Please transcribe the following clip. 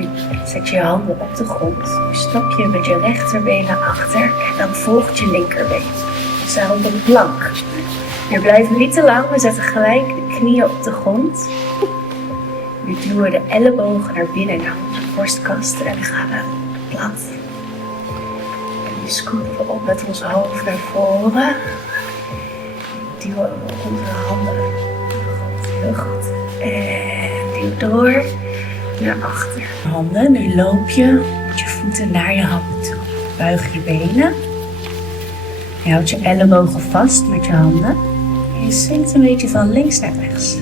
Nu zet je je handen op de grond. Nu stap je met je rechterbeen naar achter en dan volgt je linkerbeen. We staan op een plank. We blijven niet te lang, we zetten gelijk de knieën op de grond. Nu duwen we de ellebogen naar binnen naar onze borstkast en dan gaan we plat. En nu scooten we op met ons hoofd naar voren. Duwen onze handen heel goed. En duw door naar achter. Handen, nu loop je met je voeten naar je handen toe. Buig je benen. Je houdt je ellebogen vast met je handen. En je swingt een beetje van links naar rechts.